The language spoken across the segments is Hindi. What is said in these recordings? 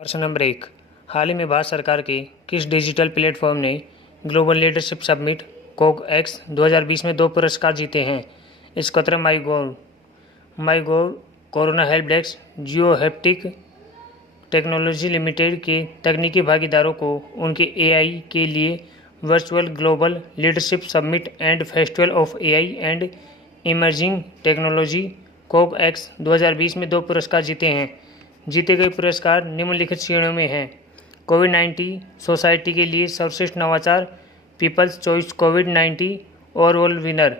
प्रश्न नंबर 1। हाल ही में भारत सरकार के किस डिजिटल प्लेटफॉर्म ने ग्लोबल लीडरशिप समिट कोग-एक्स 2020 में 2 पुरस्कार जीते हैं? इसका उत्तर MyGov corona help desk Jio haptic technology limited के तकनीकी भागीदारों को उनके एआई के लिए virtual global leadership summit and festival of AI and emerging technology CogX 2020 में 2 पुरस्कार जीते हैं। जीते गए पुरस्कार निम्नलिखित श्रेणियों में हैं। कोविड-19 सोसाइटी के लिए सर्वश्रेष्ठ नवाचार, पीपल्स चॉइस कोविड-19 ओवरऑल विनर।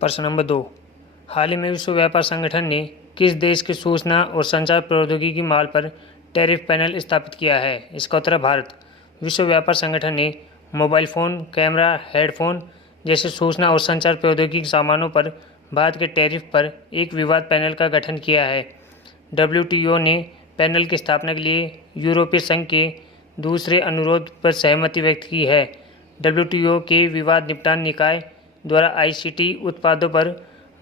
प्रश्न नंबर 2। हाल ही में विश्व व्यापार संगठन ने किस देश के सूचना और संचार प्रौद्योगिकी माल पर टैरिफ पैनल स्थापित किया है? इसका उत्तर है भारत। विश्व व्यापार संगठन ने मोबाइल फ़ोन, कैमरा, हेडफोन जैसे सूचना और संचार प्रौद्योगिकी सामानों पर भारत के टैरिफ पर एक विवाद पैनल का गठन किया है। WTO ने पैनल की स्थापना के लिए यूरोपीय संघ के दूसरे अनुरोध पर सहमति व्यक्त की है। WTO के विवाद निपटान निकाय द्वारा ICT उत्पादों पर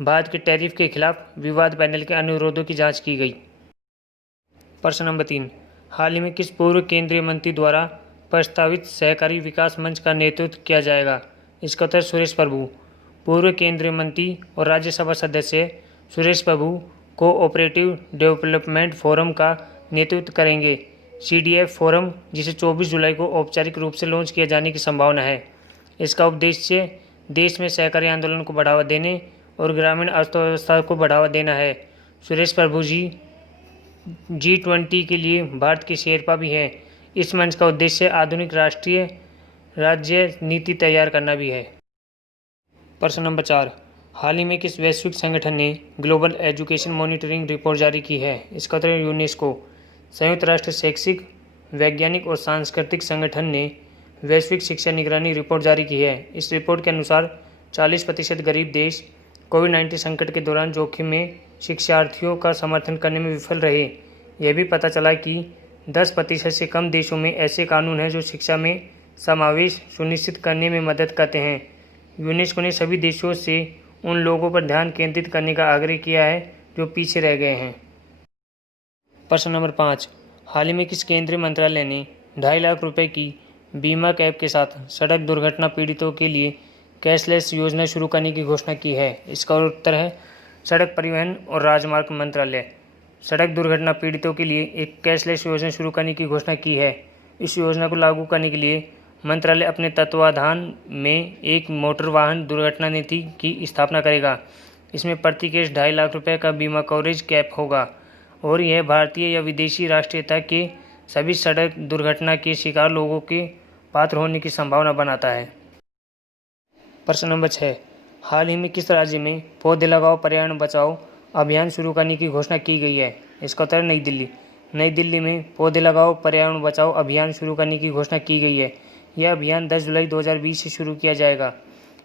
भारत के टैरिफ के खिलाफ विवाद पैनल के अनुरोधों की जांच की गई। प्रश्न नंबर 3। हाल ही में किस पूर्व केंद्रीय मंत्री द्वारा प्रस्तावित सहकारी विकास मंच का नेतृत्व किया जाएगा? इसका उत्तर सुरेश प्रभु। पूर्व केंद्रीय मंत्री और राज्यसभा सदस्य सुरेश प्रभु कोऑपरेटिव डेवलपमेंट फोरम का नेतृत्व करेंगे। CDF फोरम, जिसे 24 जुलाई को औपचारिक रूप से लॉन्च किए जाने की संभावना है। इसका उद्देश्य देश में सहकारी आंदोलन को बढ़ावा देने और ग्रामीण अर्थव्यवस्था को बढ़ावा देना है। सुरेश प्रभु जी G20 के लिए भारत के शेरपा भी हैं। इस मंच का उद्देश्य आधुनिक राष्ट्रीय राज्य नीति तैयार करना भी है। प्रश्न नंबर 4। हाल ही में किस वैश्विक संगठन ने ग्लोबल एजुकेशन मॉनिटरिंग रिपोर्ट जारी की है? इसका उत्तर यूनेस्को। संयुक्त राष्ट्र शैक्षिक, वैज्ञानिक और सांस्कृतिक संगठन ने वैश्विक शिक्षा निगरानी रिपोर्ट जारी की है। इस रिपोर्ट के अनुसार 40% गरीब देश कोविड-19 संकट के दौरान जोखिम में शिक्षार्थियों का समर्थन करने में विफल रहे। यह भी पता चला कि 10% से कम देशों में ऐसे कानून हैं जो शिक्षा में समावेश सुनिश्चित करने में मदद करते हैं। यूनेस्को ने सभी देशों से उन लोगों पर ध्यान केंद्रित करने का आग्रह किया है जो पीछे रह गए हैं। प्रश्न नंबर 5। हाल ही में किस केंद्रीय मंत्रालय ने 2.5 लाख रुपए की बीमा कैप के साथ सड़क दुर्घटना पीड़ितों के लिए कैशलेस योजना शुरू करने की घोषणा की है? इसका उत्तर है सड़क परिवहन और राजमार्ग मंत्रालय। सड़क दुर्घटना पीड़ितों के लिए एक कैशलेस योजना शुरू करने की घोषणा की है। इस योजना को लागू करने के लिए मंत्रालय अपने तत्वाधान में एक मोटर वाहन दुर्घटना नीति की स्थापना करेगा। इसमें प्रति केस 2.5 लाख रुपए का बीमा कवरेज कैप होगा और यह भारतीय या विदेशी राष्ट्रीयता के सभी सड़क दुर्घटना के शिकार लोगों के पात्र होने की संभावना बनाता है। प्रश्न नंबर 6। हाल ही में किस राज्य में पौधे लगाओ पर्यावरण बचाओ अभियान शुरू करने की घोषणा की गई है? इसका उत्तर नई दिल्ली। नई दिल्ली में पौधे लगाओ पर्यावरण बचाओ अभियान शुरू करने की घोषणा की गई है। यह अभियान 10 जुलाई 2020 से शुरू किया जाएगा।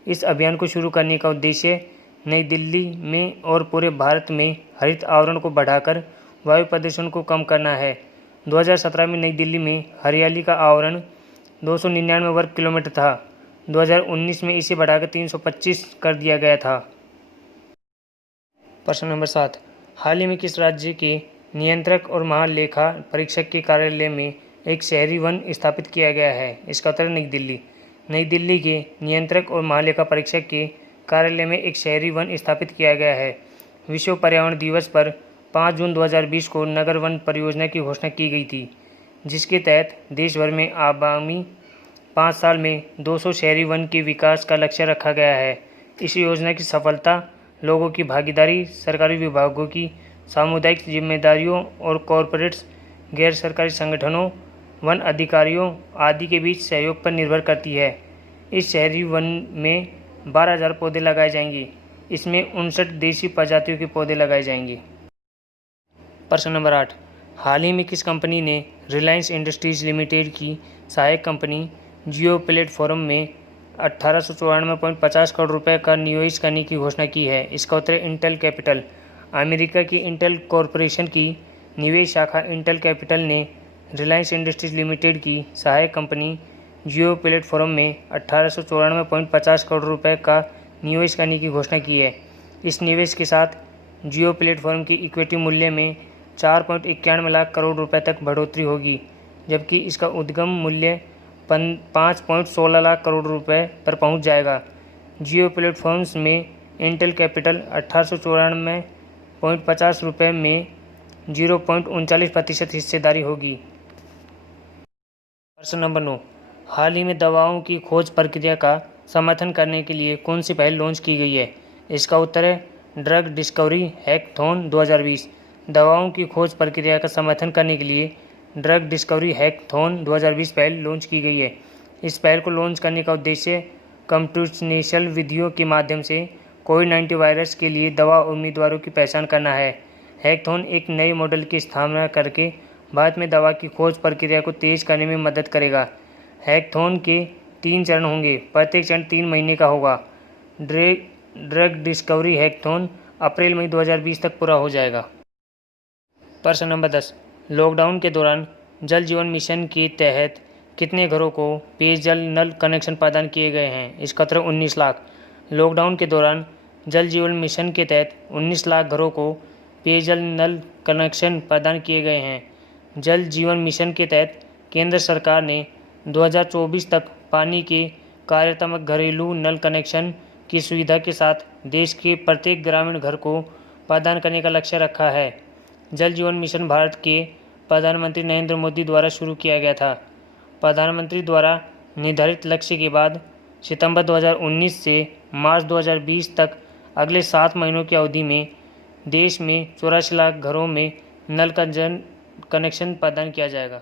इस अभियान को शुरू करने का उद्देश्य नई दिल्ली में और पूरे भारत में हरित आवरण को बढ़ाकर वायु प्रदूषण को कम करना है। 2017 में नई दिल्ली में हरियाली का आवरण 299 वर्ग किलोमीटर था। 2019 में इसे बढ़ाकर 325 कर दिया गया था। प्रश्न नंबर 7। हाल ही में किस राज्य के नियंत्रक और महालेखा परीक्षक के कार्यालय में एक शहरी वन स्थापित किया गया है? इसका उत्तर नई दिल्ली। नई दिल्ली के नियंत्रक और महालेखा परीक्षक के कार्यालय में एक शहरी वन स्थापित किया गया है। विश्व पर्यावरण दिवस पर 5 जून 2020 को नगर वन परियोजना की घोषणा की गई थी, जिसके तहत देश भर में आगामी 5 साल में 200 शहरी वन के विकास का लक्ष्य रखा गया है। इस योजना की सफलता लोगों की भागीदारी, सरकारी विभागों की सामुदायिक जिम्मेदारियों और कॉरपोरेट्स, गैर सरकारी संगठनों, वन अधिकारियों आदि के बीच सहयोग पर निर्भर करती है। इस शहरी वन में 12,000 पौधे लगाए जाएंगे। इसमें 59 देशी प्रजातियों के पौधे लगाए जाएंगे। प्रश्न नंबर 8। हाल ही में किस कंपनी ने रिलायंस इंडस्ट्रीज लिमिटेड की सहायक कंपनी जियो प्लेटफॉर्म में 1894.50 करोड़ रुपए का निवेश करने की घोषणा की है? इसका उत्तर इंटेल कैपिटल। अमेरिका की इंटेल कॉरपोरेशन की निवेश शाखा इंटेल कैपिटल ने रिलायंस इंडस्ट्रीज लिमिटेड की सहायक कंपनी जियो प्लेटफॉर्म में 1894.50 करोड़ रुपए का निवेश करने की घोषणा की है। इस निवेश के साथ जियो प्लेटफॉर्म की इक्विटी मूल्य में 4.91 लाख करोड़ रुपए तक बढ़ोतरी होगी, जबकि इसका उद्गम मूल्य 5.16 लाख करोड़ रुपए पर पहुंच जाएगा। जियो प्लेटफॉर्म्स में इंटेल कैपिटल 1894.50 रुपये में 0.39% हिस्सेदारी होगी। प्रश्न नंबर 9, हाल ही में दवाओं की खोज प्रक्रिया का समर्थन करने के लिए कौन सी पहल लॉन्च की गई है? इसका उत्तर है ड्रग डिस्कवरी हैकथॉन 2020। दवाओं की खोज प्रक्रिया का समर्थन करने के लिए ड्रग डिस्कवरी हैकथॉन 2020 पहल लॉन्च की गई है। इस पहल को लॉन्च करने का उद्देश्य कंप्यूटेशनल विधियों के माध्यम से कोविड-19 वायरस के लिए दवा उम्मीदवारों की पहचान करना है। हैकथॉन एक नए मॉडल की स्थापना करके भारत में दवा की खोज प्रक्रिया को तेज करने में मदद करेगा। हैकथॉन के 3 चरण होंगे, प्रत्येक चरण 3 महीने का होगा। ड्रग डिस्कवरी हैकथॉन अप्रैल-मई 2020 तक पूरा हो जाएगा। प्रश्न नंबर 10, लॉकडाउन के दौरान जल जीवन मिशन के तहत कितने घरों को पेयजल नल कनेक्शन प्रदान किए गए हैं? इसका उत्तर 19 लाख। लॉकडाउन के दौरान जल जीवन मिशन के तहत 19 लाख घरों को पेयजल नल कनेक्शन प्रदान किए गए हैं। जल जीवन मिशन के तहत केंद्र सरकार ने 2024 तक पानी के कार्यात्मक घरेलू नल कनेक्शन की सुविधा के साथ देश के प्रत्येक ग्रामीण घर को प्रदान करने का लक्ष्य रखा है। जल जीवन मिशन भारत के प्रधानमंत्री नरेंद्र मोदी द्वारा शुरू किया गया था। प्रधानमंत्री द्वारा निर्धारित लक्ष्य के बाद सितंबर 2019 से मार्च 2020 तक अगले 7 महीनों की अवधि में देश में 84 लाख घरों में नल का जल कनेक्शन प्रदान किया जाएगा।